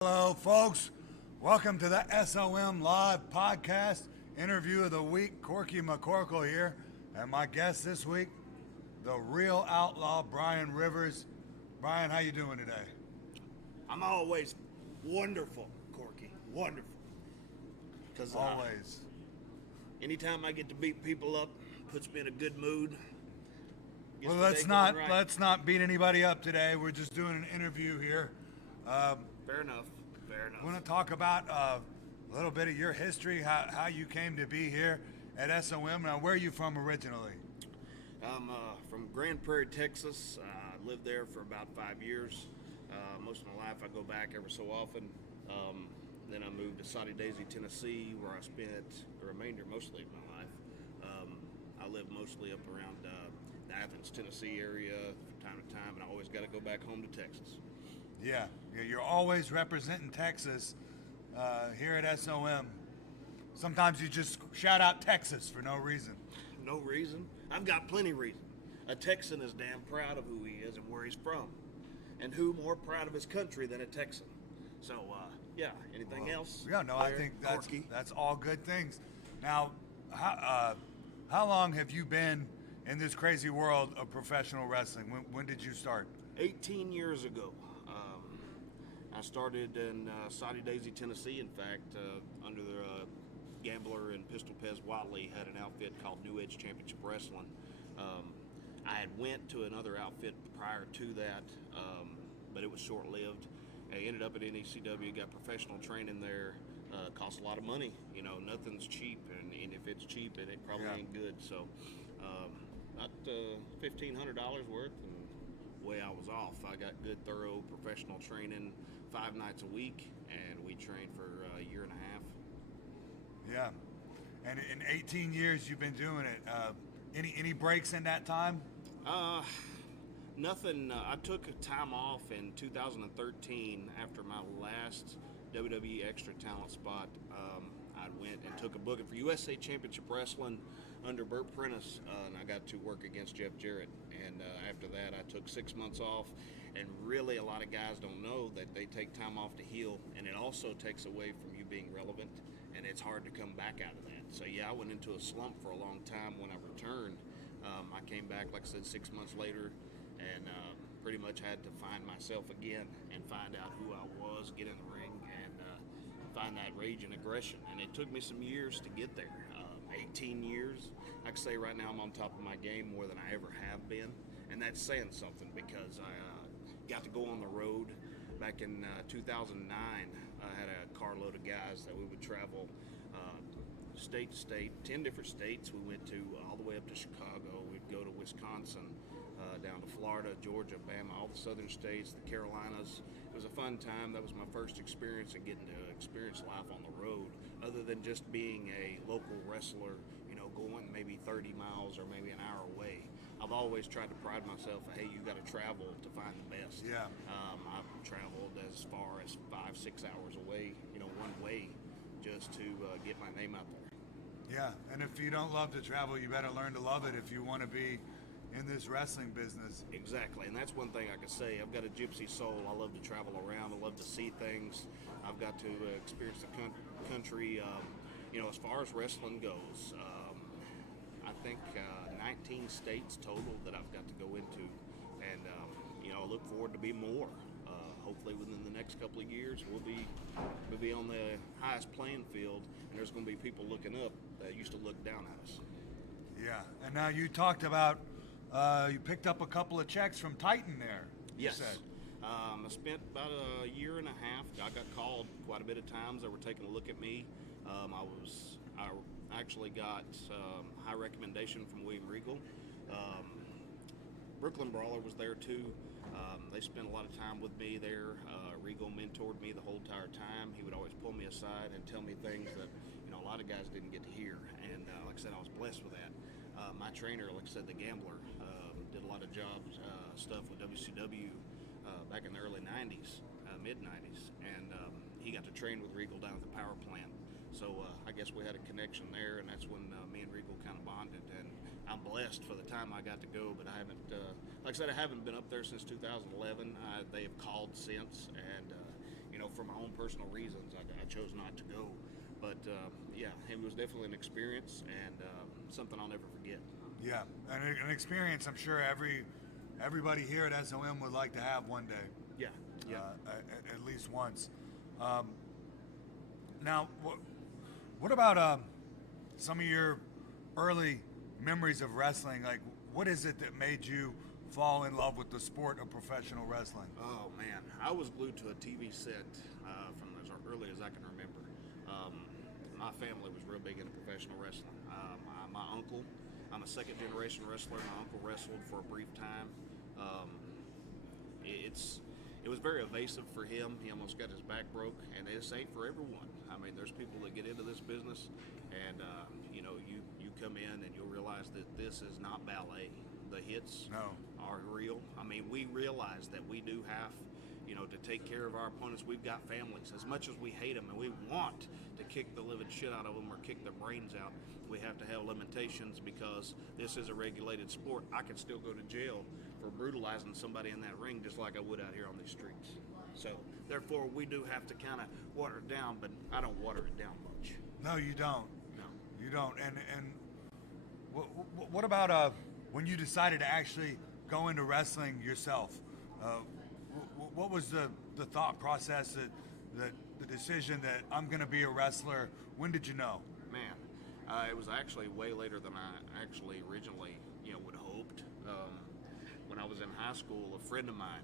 Hello, folks. Welcome to the SOM Live Podcast interview of the week. Corky McCorkle here, and my guest this week, the real outlaw Brian Rivers. Brian, how you doing today? I'm always wonderful, Corky. Wonderful. Because Always. anytime I get to beat people up, puts me in a good mood. Gets Well, the let's day not going right. let's not beat anybody up today. We're just doing an interview here. Fair enough. Fair enough. I want to talk about a little bit of your history, how you came to be here at SOM. Now, where are you from originally? I'm from Grand Prairie, Texas. I lived there for about 5 years. Most of my life, I go back every so often. Then I moved to Soddy Daisy, Tennessee, where I spent the remainder, mostly of my life. I live mostly up around the Athens, Tennessee area from time to time, and I always got to go back home to Texas. Yeah, you're always representing Texas here at SOM. Sometimes you just shout out Texas for no reason. No reason. I've got plenty of reason. A Texan is damn proud of who he is and where he's from. And who more proud of his country than a Texan? So, yeah, anything else? Yeah, no, I there, think Corky? that's all good things. Now, how long have you been in this crazy world of professional wrestling? When did you start? 18 years ago. I started in Soddy Daisy, Tennessee. In fact, under the Gambler and Pistol Pez Watley had an outfit called New Age Championship Wrestling. I had went to another outfit prior to that, but it was short-lived. I ended up at NECW, got professional training there. Cost a lot of money. You know, nothing's cheap, and if it's cheap, it probably ain't good. So, about $1,500 worth, and way I was off. I got good, thorough professional training 5 nights a week, and we trained for a year and a half. Yeah, and in 18 years you've been doing it. Any breaks in that time? Nothing. I took time off in 2013 after my last WWE Extra Talent spot. I went and took a booking for USA Championship Wrestling under Burt Prentice, and I got to work against Jeff Jarrett. And after that, I took 6 months off. And really, a lot of guys don't know that they take time off to heal, and it also takes away from you being relevant, and it's hard to come back out of that. So yeah, I went into a slump for a long time. When I returned, I came back, like I said, 6 months later, and pretty much had to find myself again and find out who I was, get in the ring, and find that rage and aggression. And it took me some years to get there. 18 years. I can say right now I'm on top of my game more than I ever have been, and that's saying something because I got to go on the road. Back in 2009, I had a carload of guys that we would travel state to state, 10 different states. We went to all the way up to Chicago. We'd go to Wisconsin, down to Florida, Georgia, Bama, all the southern states, the Carolinas. It was a fun time. That was my first experience in getting to experience life on the road, other than just being a local wrestler, you know, going maybe 30 miles or maybe an hour away. I've always tried to pride myself, hey, you got to travel to find the best. Yeah. I've traveled as far as 5-6 hours away, you know, one way, just to get my name out there. Yeah, and if you don't love to travel, you better learn to love it if you want to be in this wrestling business. Exactly, and that's one thing I can say. I've got a gypsy soul. I love to travel around. I love to see things. I've got to experience the country. You know, as far as wrestling goes, I think 19 states total that I've got to go into, and you know, I look forward to be more. Hopefully, within the next couple of years, we'll be on the highest playing field, and there's going to be people looking up that used to look down at us. Yeah, and now you talked about you picked up a couple of checks from Titan there. Yes. You said. I spent about a year and a half. I got called quite a bit of times. They were taking a look at me. I actually got high recommendation from William Regal. Brooklyn Brawler was there too. They spent a lot of time with me there. Regal mentored me the whole entire time. He would always pull me aside and tell me things that, you know, a lot of guys didn't get to hear. And like I said, I was blessed with that. My trainer, like I said, the Gambler, did a lot of stuff with WCW back in the early 90s, mid 90s, and he got to train with Regal down at the power plant. So I guess we had a connection there, and that's when me and Regal kind of bonded. And I'm blessed for the time I got to go, but I haven't, like I said, I haven't been up there since 2011. They have called since, and for my own personal reasons, I chose not to go. But yeah, it was definitely an experience and something I'll never forget. Yeah, and an experience I'm sure everybody here at SOM would like to have one day. Yeah, yeah. At least once. Now, what about some of your early memories of wrestling? Like, what is it that made you fall in love with the sport of professional wrestling? Oh man, I was glued to a TV set from as early as I can remember. My family was real big into professional wrestling. My uncle, I'm a second generation wrestler. My uncle wrestled for a brief time. It was very evasive for him. He almost got his back broke, and this ain't for everyone. I mean, there's people that get into this business, and you come in and you'll realize that this is not ballet. The hits are real. I mean, we realize that we do have, to take care of our opponents. We've got families. As much as we hate them and we want to kick the living shit out of them or kick their brains out, we have to have limitations because this is a regulated sport. I can still go to jail for brutalizing somebody in that ring just like I would out here on these streets. So, therefore, we do have to kind of water it down, but I don't water it down much. No, you don't. No. You don't. And what about when you decided to actually go into wrestling yourself? What was the thought process, that the decision that I'm going to be a wrestler? When did you know? Man, it was actually way later than I actually originally, would have hoped. When I was in high school, a friend of mine,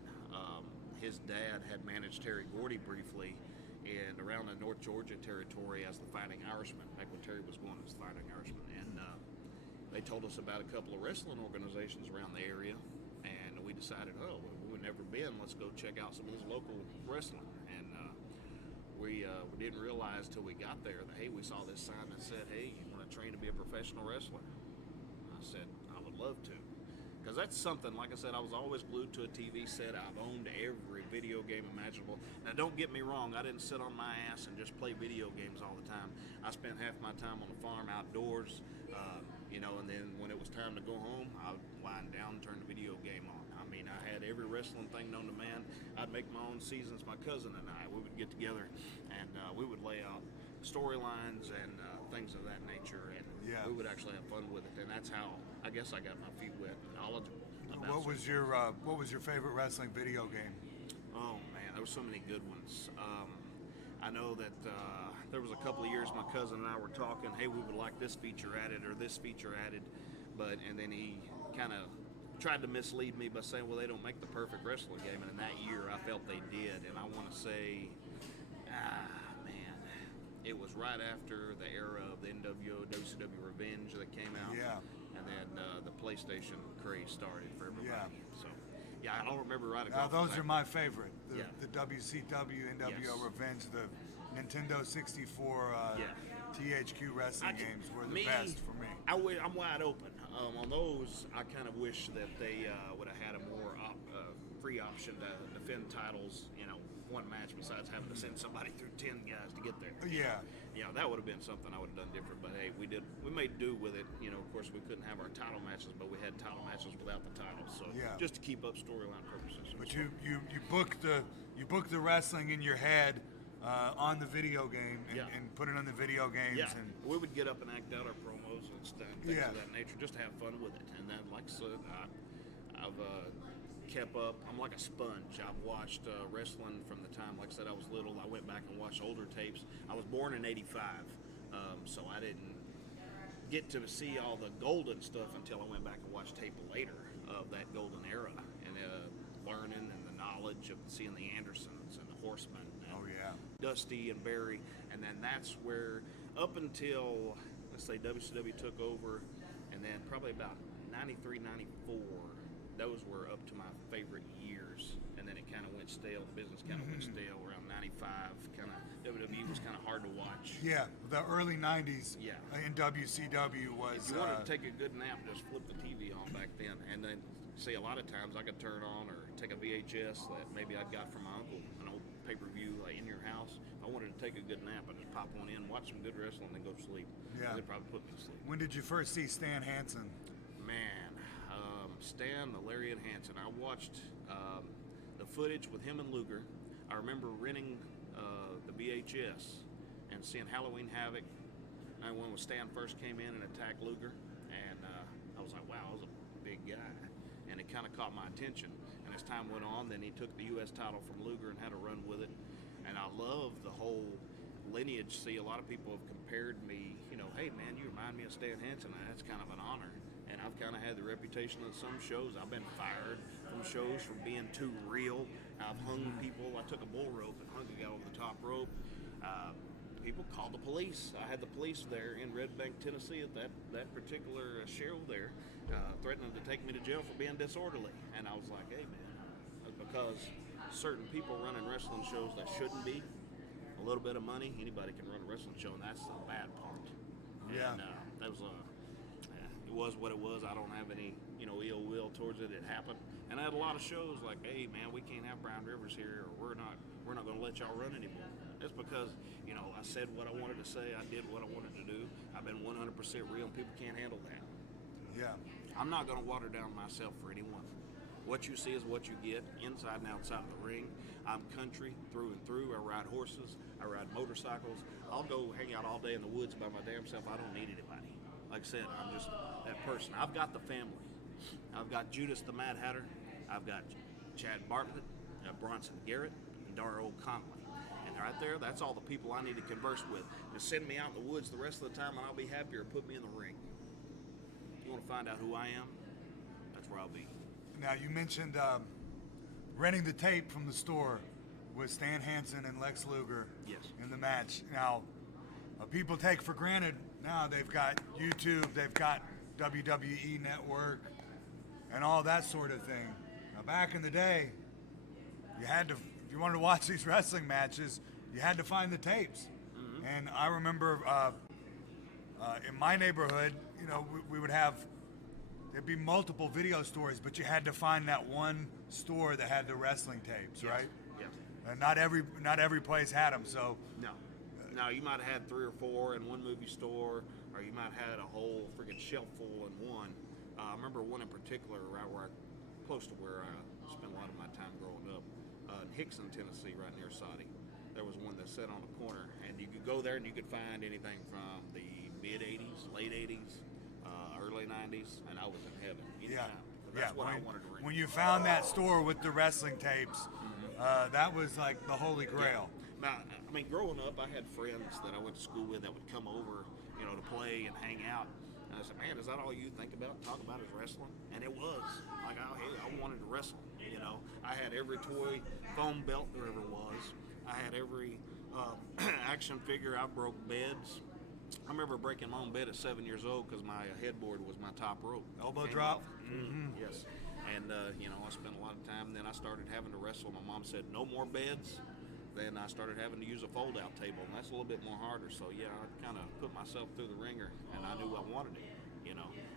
his dad had managed Terry Gordy briefly and around the North Georgia territory as the Fighting Irishman, back when Terry was going as the Fighting Irishman. And they told us about a couple of wrestling organizations around the area, and we decided, we've never been, let's go check out some of this local wrestling. And we didn't realize till we got there that, hey, we saw this sign that said, hey, you want to train to be a professional wrestler? I said, I would love to. Because that's something, like I said, I was always glued to a TV set. I've owned every video game imaginable. Now, don't get me wrong, I didn't sit on my ass and just play video games all the time. I spent half my time on the farm outdoors, and then when it was time to go home, I would wind down and turn the video game on. I mean, I had every wrestling thing known to man. I'd make my own seasons. My cousin and I, we would get together, and we would lay out storylines and things of that nature, and we would actually have fun with it. And that's how I guess I got my feet wet and knowledgeable. What was your favorite wrestling video game? Oh man, there were so many good ones. I know that there was a couple of years my cousin and I were talking, hey, we would like this feature added or this feature added, and then he kind of tried to mislead me by saying, well, they don't make the perfect wrestling game, and in that year I felt they did, and I want to say, man, it was right after the era of the NWO WCW Revenge that came out. Yeah. And then the PlayStation craze started for everybody. Yeah. So, yeah, I don't remember right. Those are my favorite. The Yeah. WCW, NWO Yes. Revenge, the Nintendo 64 THQ wrestling games were the best for me. I'm wide open. On those, I kind of wish that they would have had a more free option to defend titles, one match besides having to send somebody through 10 guys to get there. Yeah. That would have been something I would have done different, but hey, we made do with it. Of course we couldn't have our title matches, but we had title matches without the titles, so just to keep up storyline purposes. But you booked the wrestling in your head on the video game and put it on the video games. Yeah, and we would get up and act out our promos and stuff, things of that nature, just to have fun with it. And then, like I said, I've kept up. I'm like a sponge. I've watched wrestling from the time, like I said, I was little. I went back and watched older tapes. I was born in '85, so I didn't get to see all the golden stuff until I went back and watched tape later of that golden era and learning and the knowledge of seeing the Andersons and the Horsemen. And Dusty and Barry, and then that's where, up until, let's say, WCW took over, and then probably about 93, 94, those were up to my favorite years, and then it kind of went stale. The business kind of went stale around 95. Kind of WWE was kind of hard to watch. Yeah, the early 90s in WCW was... If you wanted to take a good nap, just flip the TV on back then, and then, see, a lot of times I could turn on or take a VHS that maybe I'd got from my uncle, an old pay-per-view in your house. If I wanted to take a good nap, I'd just pop one in, watch some good wrestling, and then go to sleep. Yeah. They'd probably put me to sleep. When did you first see Stan Hansen? Man, Stan, the Lariat Hansen. I watched the footage with him and Luger. I remember renting the VHS and seeing Halloween Havoc. And when Stan first came in and attacked Luger, and I was like, wow, that was a big guy. And it kind of caught my attention. And as time went on, then he took the U.S. title from Luger and had a run with it. And I love the whole lineage. See, a lot of people have compared me, hey man, you remind me of Stan Hansen. And that's kind of an honor. And I've kind of had the reputation of some shows. I've been fired from shows for being too real. I've hung people. I took a bull rope and hung a guy over the top rope. People called the police. I had the police there in Red Bank, Tennessee at that particular show there, threatening to take me to jail for being disorderly. And I was like, hey man, because certain people running wrestling shows that shouldn't be, a little bit of money, anybody can run a wrestling show, and that's the bad part. Yeah. And that was it was what it was. I don't have any ill will towards it. It happened, and I had a lot of shows like, hey man, we can't have Brian Rivers here, or we're not going to let y'all run anymore. That's because I said what I wanted to say. I did what I wanted to do. I've been 100% real, and people can't handle that. Yeah. I'm not going to water down myself for anyone. What you see is what you get, inside and outside of the ring. I'm country through and through. I ride horses. I ride motorcycles. I'll go hang out all day in the woods by my damn self. I don't need anybody. Like I said, I'm just that person. I've got the family. I've got Judas the Mad Hatter. I've got Chad Bartlett, Bronson Garrett, and Dara O'Connelly. And right there, that's all the people I need to converse with. Just send me out in the woods the rest of the time, and I'll be happier. Put me in the ring. You want to find out who I am? That's where I'll be. Now, you mentioned renting the tape from the store with Stan Hansen and Lex Luger Yes. in the match. Now, people take for granted now they've got YouTube, they've got WWE Network, and all that sort of thing. Now, back in the day, you had to, if you wanted to watch these wrestling matches, you had to find the tapes. Mm-hmm. And I remember in my neighborhood, we would have, there'd be multiple video stores, but you had to find that one store that had the wrestling tapes, Yes. right? Yes. And not every place had them, so. No, you might have had 3 or 4 in one movie store, or you might have had a whole freaking shelf full in one. I remember one in particular, right close to where I spent a lot of my time growing up, in Hickson, Tennessee, right near Saudi. There was one that sat on a corner, and you could go there and you could find anything from the mid 80s, late 80s, early 90s, and I was in heaven anytime. That's what I wanted to read. When you found that store with the wrestling tapes, that was like the holy grail. Yeah. Now, I mean, growing up, I had friends that I went to school with that would come over, to play and hang out. And I said, man, is that all you think about, talk about is wrestling? And it was. Like, I wanted to wrestle, I had every toy, foam belt there ever was. I had every action figure. I broke beds. I remember breaking my own bed at 7 years old because my headboard was my top rope. Elbow drop? Mm-hmm. Yes. And, I spent a lot of time. Then I started having to wrestle. My mom said, no more beds. Then I started having to use a fold-out table, and that's a little bit more harder. So, yeah, I kind of put myself through the ringer, and I knew I wanted it.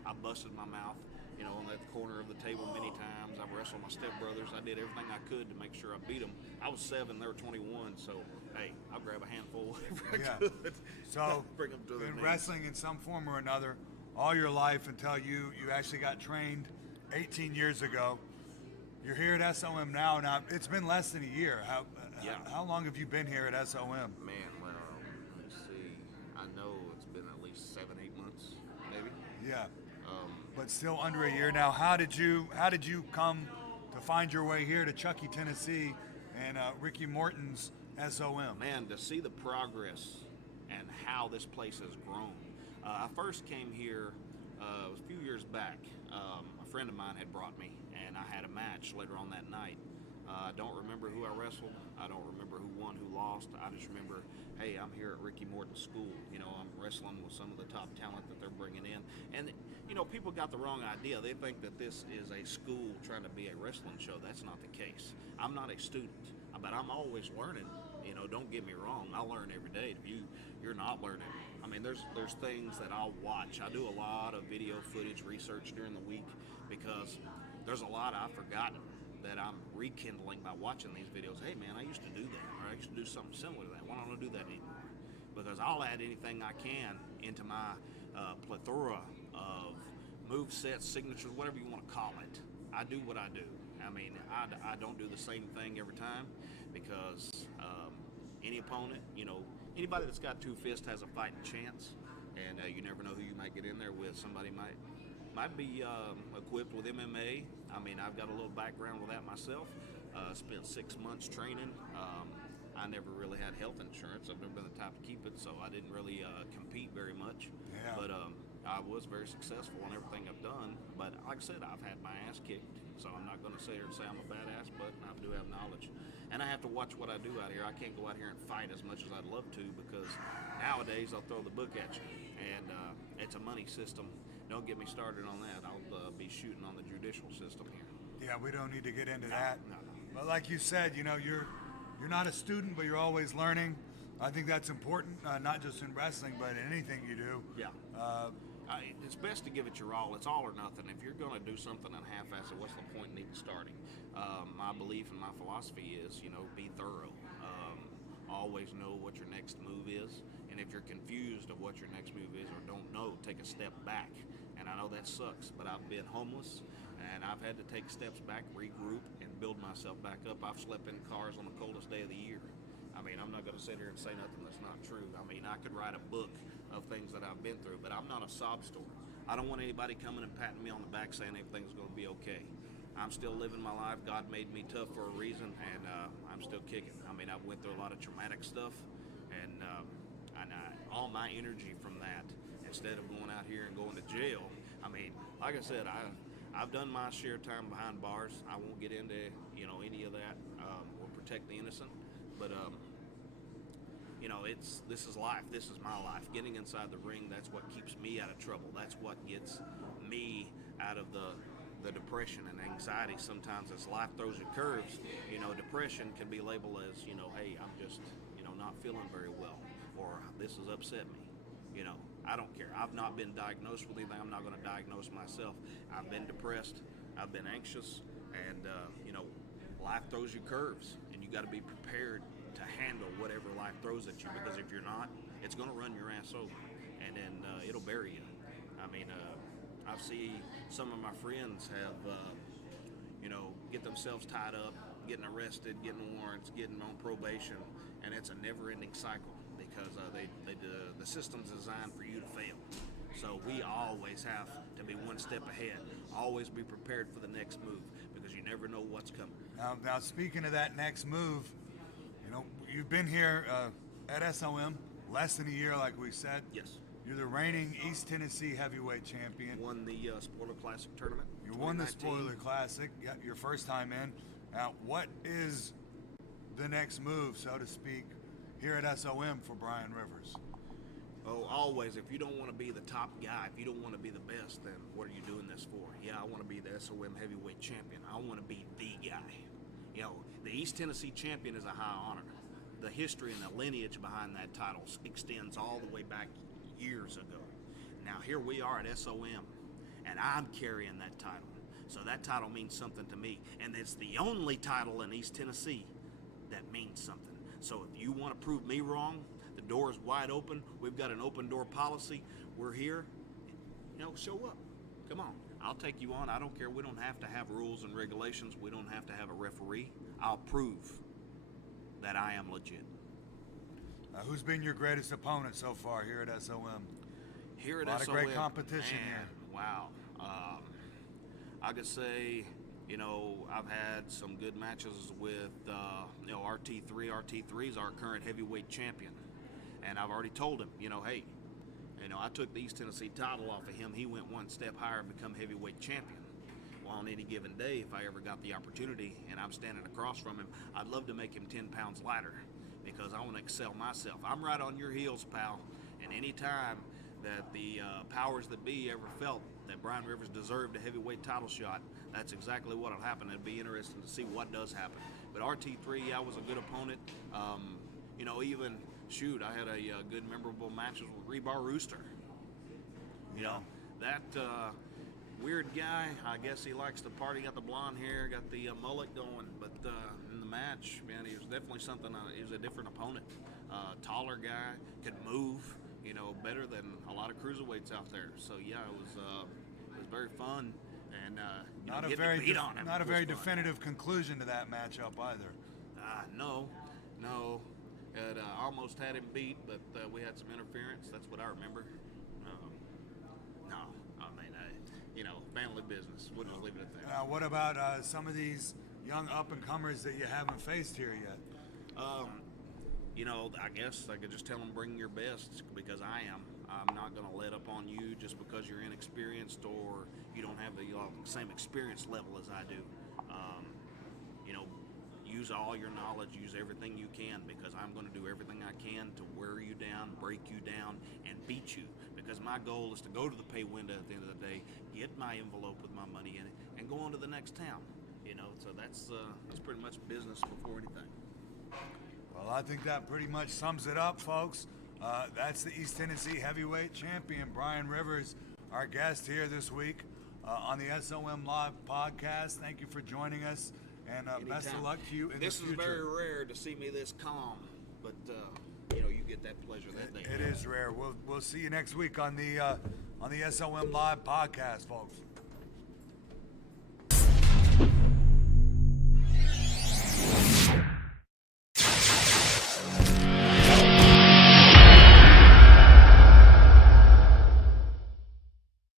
I busted my mouth, on that corner of the table many times. I wrestled my stepbrothers. I did everything I could to make sure I beat them. I was 7, they were 21, so, hey, I'll grab a handful whatever I could. So, bring them to their knees. Wrestling in some form or another all your life until you actually got trained 18 years ago. You're here at SOM now. Now, it's been less than a year. How long have you been here at SOM? Man, well, let's see. I know it's been at least 7, 8 months, maybe. Yeah. But still under a year now. How did you come to find your way here to Chuckey, Tennessee, and Ricky Morton's SOM? Man, to see the progress and how this place has grown. I first came here a few years back. A friend of mine had brought me, and I had a match later on that night. I don't remember who I wrestled. I don't remember who won, who lost. I just remember, hey, I'm here at Ricky Morton's school. I'm wrestling with some of the top talent that they're bringing in. And, people got the wrong idea. They think that this is a school trying to be a wrestling show. That's not the case. I'm not a student, but I'm always learning. Don't get me wrong. I learn every day. If you're not learning, I mean, there's things that I'll watch. I do a lot of video footage research during the week because there's a lot I've forgotten that I'm rekindling by watching these videos. Hey man, I used to do that, or I used to do something similar to that. Why don't I do that anymore? Because I'll add anything I can into my plethora of move sets, signatures, whatever you want to call it. I do what I do. I mean, I don't do the same thing every time because any opponent. Anybody that's got two fists has a fighting chance, and you never know who you might get in there with. Somebody might be equipped with MMA. I mean, I've got a little background with that myself. Spent 6 months training. I never really had health insurance. I've never been the type to keep it, so I didn't really compete very much. Yeah. But I was very successful in everything I've done. But like I said, I've had my ass kicked, so I'm not going to sit here and say I'm a badass, but I do have knowledge. And I have to watch what I do out here. I can't go out here and fight as much as I'd love to, because nowadays they'll throw the book at you, and it's a money system. Don't get me started on that. I'll be shooting on the judicial system here. Yeah, we don't need to get into that. No. But like you said, you're not a student, but you're always learning. I think that's important, not just in wrestling, but in anything you do. Yeah. It's best to give it your all. It's all or nothing. If you're going to do something and half-ass it, what's the point in even starting? My belief and my philosophy is, be thorough. Always know what your next move is. And if you're confused of what your next move is or don't know, take a step back. And I know that sucks, but I've been homeless, and I've had to take steps back, regroup, and build myself back up. I've slept in cars on the coldest day of the year. I mean, I'm not going to sit here and say nothing that's not true. I mean, I could write a book of things that I've been through, but I'm not a sob story. I don't want anybody coming and patting me on the back saying everything's going to be okay. I'm still living my life. God made me tough for a reason, and I'm still kicking. I mean, I've went through a lot of traumatic stuff, and all my energy from that, instead of going out here and going to jail, I mean, like I said, I've done my share of time behind bars. I won't get into any of that. We'll protect the innocent, but this is life. This is my life. Getting inside the ring, that's what keeps me out of trouble. That's what gets me out of the depression and anxiety. Sometimes as life throws you curves, depression can be labeled as, hey, I'm just, not feeling very well, or this has upset me. I don't care. I've not been diagnosed with anything. I'm not going to diagnose myself. I've been depressed. I've been anxious, and life throws you curves, and you got to be prepared to handle whatever life throws at you, because if you're not, it's going to run your ass over, and then it'll bury you. I mean, I see some of my friends have, get themselves tied up, getting arrested, getting warrants, getting on probation, and it's a never-ending cycle, because the system's designed for you to fail. So we always have to be one step ahead. Always be prepared for the next move, because you never know what's coming. Now speaking of that next move, you've been here at SOM less than a year, like we said. Yes. You're the reigning East Tennessee heavyweight champion. Won the Spoiler Classic tournament. You won the Spoiler Classic, your first time in. Now, what is the next move, so to speak, here at SOM for Brian Rivers? Oh, always. If you don't want to be the top guy, if you don't want to be the best, then what are you doing this for? Yeah, I want to be the SOM heavyweight champion. I want to be the guy. The East Tennessee champion is a high honor. The history and the lineage behind that title extends all the way back years ago. Now here we are at SOM, and I'm carrying that title. So that title means something to me, and it's the only title in East Tennessee that means something. So if you want to prove me wrong, the door is wide open. We've got an open door policy. We're here. Show up. Come on. I'll take you on. I don't care. We don't have to have rules and regulations. We don't have to have a referee. I'll prove that I am legit. Who's been your greatest opponent so far here at SOM? Here at SOM. A lot of great competition man, here. Wow. I could say, I've had some good matches with, RT3. RT3 is our current heavyweight champion. And I've already told him, hey, I took the East Tennessee title off of him. He went one step higher and become heavyweight champion. Well, on any given day, if I ever got the opportunity and I'm standing across from him, I'd love to make him 10 pounds lighter, because I want to excel myself. I'm right on your heels, pal. And any time that the powers that be ever felt that Brian Rivers deserved a heavyweight title shot, that's exactly what will happen. It'd be interesting to see what does happen. But RT3, I was a good opponent. I had a good memorable matches with Rebar Rooster. That weird guy, I guess he likes to party, got the blonde hair, got the mullet going, but in the match, man, he was definitely something, he was a different opponent. Taller guy, could move, better than a lot of cruiserweights out there. So yeah, it was very fun, and not a very definitive conclusion to that matchup either. No. It almost had him beat, but we had some interference. That's what I remember. No, I mean, family business. We'll just leave it at that. Now, what about some of these young up-and-comers that you haven't faced here yet? I guess I could just tell them bring your best because I am. I'm not going to let up on you just because you're inexperienced or you don't have the same experience level as I do. Use all your knowledge, use everything you can because I'm going to do everything I can to wear you down, break you down, and beat you because my goal is to go to the pay window at the end of the day, get my envelope with my money in it, and go on to the next town. So that's pretty much business before anything. Well, I think that pretty much sums it up, folks. That's the East Tennessee heavyweight champion, Brian Rivers, our guest here this week on the SOM Live podcast. Thank you for joining us, and best of luck to you in the future. This is very rare to see me this calm, but you get that pleasure that day. It is rare. We'll see you next week on the SOM Live podcast, folks.